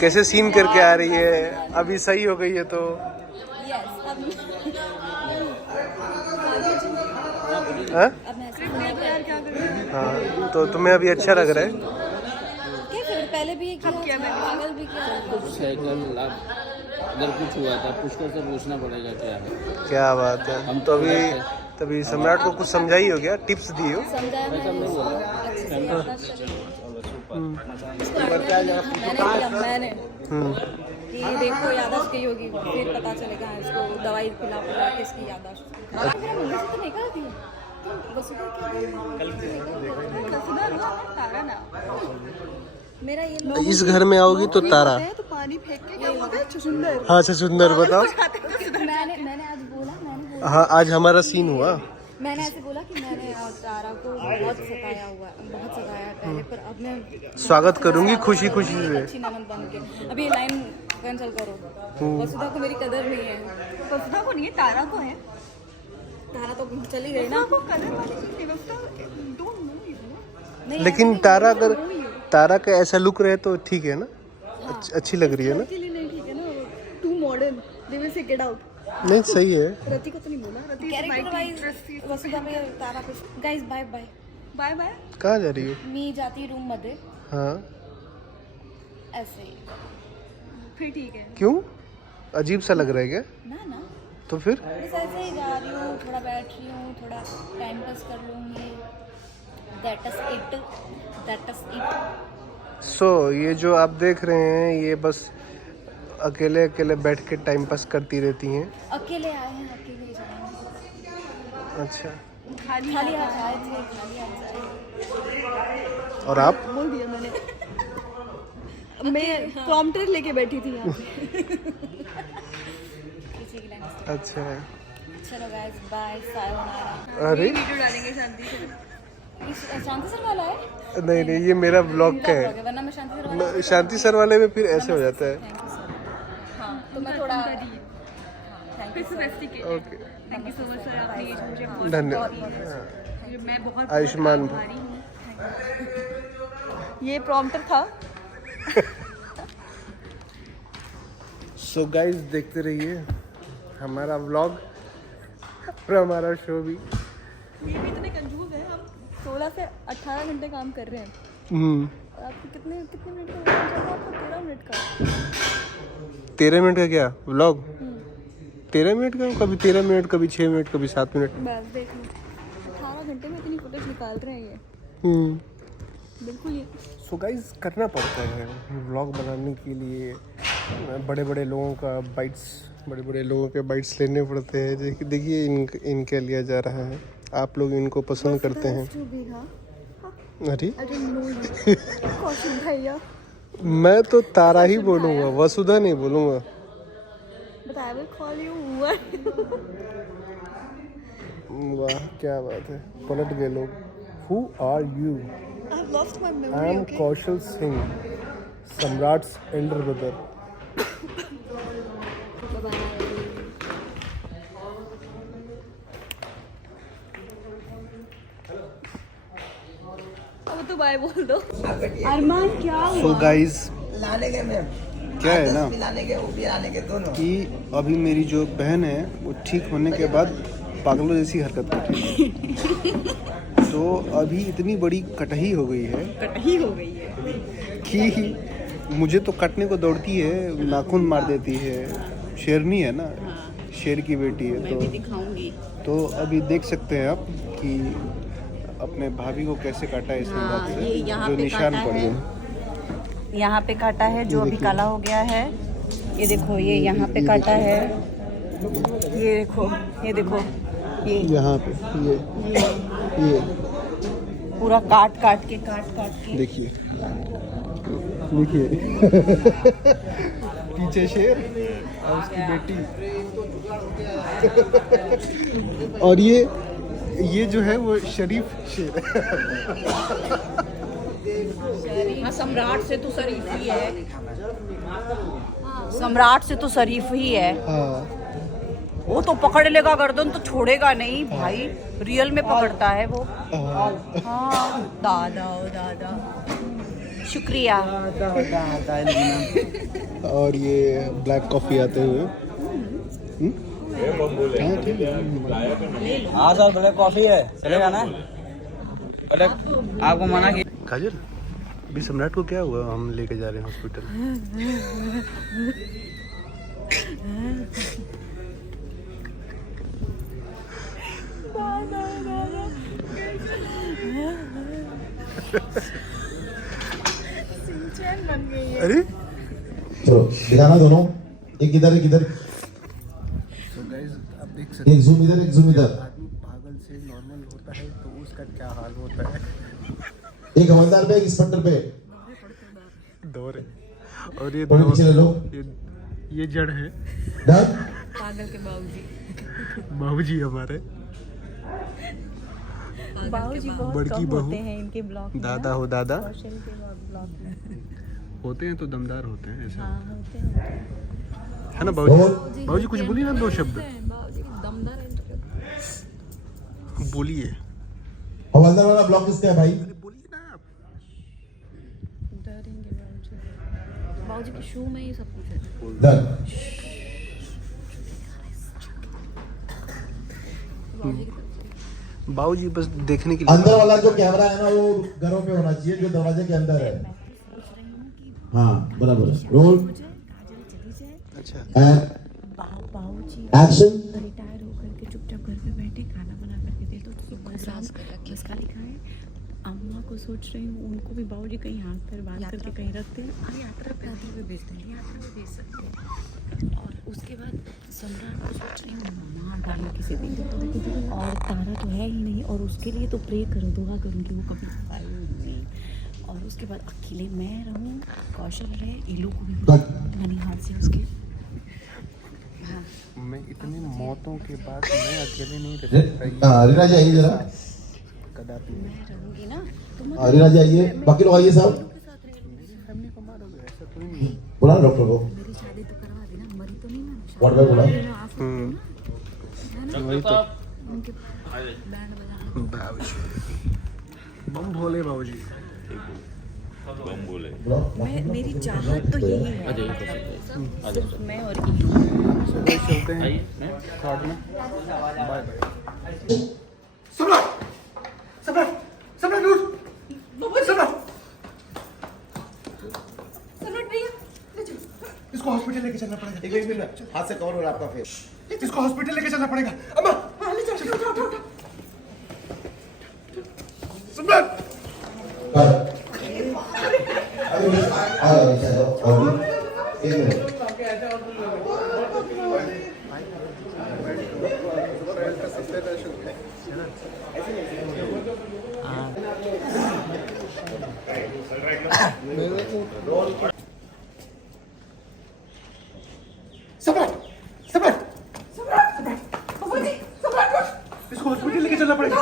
कैसे सीन करके आ रही है, अभी सही हो गई है तो हाँ? हाँ तो तुम्हें अभी अच्छा लग रहा है? पहले भी किया पागल भी किया अगर कुछ हुआ था पुष्कर से पूछना पड़ेगा क्या है। क्या बात है। हम तो अभी तभी सम्राट को कुछ समझाई हो गया, टिप्स दी हो? मैंने कि देखो याददाश्त की होगी, फिर पता चलेगा इसको दवाई खिला के इसकी याददाश्त मेरा ये इस घर में आओगी तो तारा तो पानी फेंक के क्या बोलते हैं? छछूंदर। हाँ छछूंदर बताओ। मैंने आज बोला हाँ आज हमारा सीन हुआ। मैंने ऐसे बोला कि मैंने तारा को बहुत सताया पहले, पर अब मैं स्वागत करूंगी खुशी खुशी से। अच्छी ननद बन के। अभी ये लाइन कैंसिल करो। वसुधा को मेरी कदर नहीं है। वसुधा को नहीं है, तारा को है। तारा तो चली गई ना। को कदर वाली चीज़ है, वसुधा don't know you know। नहीं, लेकिन तारा अगर तारा का ऐसा लुक रहे तो ठीक है ना? अच्छी लग रही है ना? के लिए नहीं ठीक है ना, too modern, they will say get out. नहीं सही है। रति को तो नहीं बोला, रति कैरेक्टर वाइज वसुधा में तारा पे guys bye bye bye bye. कहाँ जा रही हो? मी जाती रूम मध्ये हाँ ऐसे ही। फिर ठीक है। क्यों? अजीब सा लग रहा है क्या? ना तो फिर बस ऐसे ही जा रही हूँ, थोड़ा बैठ रही हूँ, थोड़ा टाइम पास कर लूँगी। That is it. ये जो आप देख रहे हैं ये बस अकेले अकेले बैठ के टाइम पास करती रहती हैं। अकेले आए हैं, अकेले ही जाएंगे। अच्छा खाली हाथ आए थे, खाली हाथ जाए। और आप? बोल दिया मैंने। मैं प्रॉम्प्टर लेके बैठी थी यहाँ पे। किसी की लाइन अच्छा चलो गाइस बाय सायोनारा। अरे वीडियो डालेंगे शांति से। शांति सर वाला है? नहीं ये मेरा ब्लॉग का है। वरना मैं शांति सर वाला शांति सर वाले में फिर ऐसे हो जाता है। Thank you sir. हाँ तो मैं थोड़ा फिर से बेस्टी के। Okay thank you so much sir, आपने ये मुझे बहुत धन्यवाद। मैं बहुत आयुष्मान आभारी हूँ। ये प्रॉम्प्टर था। सो गाइस देखते रहिए हमारा व्लॉग और हमारा शो भी। ये भी इतने कंजूस है, हम 16 से 18 घंटे काम कर रहे हैं और आपको कितने मिनट का व्लॉग चल रहा है? आपको 13 मिनट का। 13 मिनट का क्या व्लॉग? 13 मिनट का, कभी 13 मिनट, कभी 6 मिनट, कभी 7 मिनट। बस देख लो, 18 घंटे में इतनी फुटेज निकाल रहे हैं ये। बिल्कुल ये सो गाइस करना पड़ता है व्लॉग बनाने के लिए। बड़े बड़े लोगों के बाइट्स लेने पड़ते हैं। देखिए इनके लिया जा रहा है। आप लोग इनको पसंद करते हैं। अरे कौशल भैया, मैं तो तारा ही बोलूँगा, वसुधा नहीं बोलूँगा। but I will call you वाह क्या बात है, पलट गए लोग। Who are you? I've lost my I memory. am Kaushal Singh, Samrat's elder brother. अब तो बाय बोल दो। अरमान क्या हुआ? सो गाइस क्या है ना दोनों कि अभी मेरी जो बहन है वो ठीक होने के बाद पागलों जैसी हरकत कर रही है। तो अभी इतनी बड़ी कटही हो गई है कि मुझे तो काटने को दौड़ती है, नाखून मार देती है। शेरनी है ना, शेर की बेटी है। तो अभी देख सकते हैं आप कि अपने भाभी को कैसे काटा है इसने दांत से, जो निशान पड़ गए। यहाँ पे काटा है, जो अभी काला हो गया है। ये देखो, ये यहाँ पे काटा है। ये देखो ये यहाँ पे ये पूरा काट के देखिए पीछे शेर और उसकी बेटी। और ये जो है वो शरीफ शेर है। हाँ, सम्राट से तो शरीफ ही है। सम्राट से तो शरीफ ही है। हाँ वो तो पकड़ लेगा गर्दन तो छोड़ेगा नहीं भाई, रियल में पकड़ता है वो। हाँ दादा ओ दादा। शुक्रिया। और ये ब्लैक कॉफ़ी आते हुए हाँ, ठीक है। हाँ सर ब्लैक कॉफी है, चलेगा ना? ब्लैक आपको मना किया। काजल, अभी सम्राट को क्या हुआ? हम लेके जा रहे हैं हॉस्पिटल। अरे चलो दिखाना दोनों, एक इधर एक इधर, तो गाइस आप देख सकते एक जूम इधर एक जूम इधर। आदमी पागल से नॉर्मल होता है तो उसका क्या हाल होता है। एक हवलदार पे एक इंस्पेक्टर पे, दौरे और ये थोड़े पीछे ले लो। ये जड़ है डन। पागल के बाबूजी। बाबूजी हमारे बाबूजी बहुत बड़की कम बहू, होते हैं इनके ब्लॉग में। दादा हो दादा कौशल के ब्लॉग में। होते हैं तो दमदार होते हैं ऐसा हाँ होते हैं। है ना बाबूजी? और बाबूजी कुछ बोलिए ना, 2 शब्द बाबूजी दमदार है। बोलिए। हवलदार वाला ब्लॉक किसका है भाई? बोलिए ना आप। डरेंगे बाबूजी। बाबूजी के शू में ही सब कुछ है। डन। बाबूजी बस देखने के लिए। अंदर वाला जो कैमरा है ना वो घरों पे होना चाहिए, जो दरवाजे के अंदर है। हाँ बराबर है। रोल अच्छा एंड बाबूजी एक्शन। रिटायर होकर के चुपचाप घर पे बैठे खाना बना करके दे दो तो सुबह शाम बस खाली खाए। अम्मा को सोच रही हूँ उनको भी बाबूजी कहीं हाथ पैर बांध करके कहीं रखते हैं। यात्रा पे भेजते हैं, यात्रा पे भेज सकते हैं। और उसके बाद सम्राट को सोच रही हूँ मार डालूँ किसी दिन। और तारा तो है ही नहीं, और उसके लिए तो प्रे करूँ, दुआ करूँगी वो कभी आए नहीं। और उसके बाद अकेले मैं रहूँ, कौशल रहे, इलू को भी ननिहाल से उसके। हाँ मैं इतनी मौतों के बाद मैं अकेले नहीं रह सकता। रीना जी आइए जरा। कदापि मैं रहूँगी ना तो मैं रीना जी आइए, बाकी लोग आइए सब। फैमिली को मारोगे ऐसा तो नहीं है। बोला ना डॉक्टर को। मेरी शादी तो करवा देना, मरी तो नहीं मैं। वार्ड में बोला। वही तो उनके बैंड बजाना। बाबूजी बम भोले बाबूजी। मेरी चाहत तो यही है, सिर्फ मैं और इलू। सुबह चलते हैं कार्ड में। Bye bye. सम्राट सम्राट सम्राट उठ। सम्राट भैया इसको हॉस्पिटल लेके चलना पड़ेगा। एक मिनट, हाथ से कवर हो रहा है आपका फेस। इसको हॉस्पिटल लेके चलना पड़ेगा। अम्मा ले चल। सम्राट एक मिनट। सम्राट सम्राट सम्राट सम्राट इसको हॉस्पिटल लेके चलना पड़ेगा।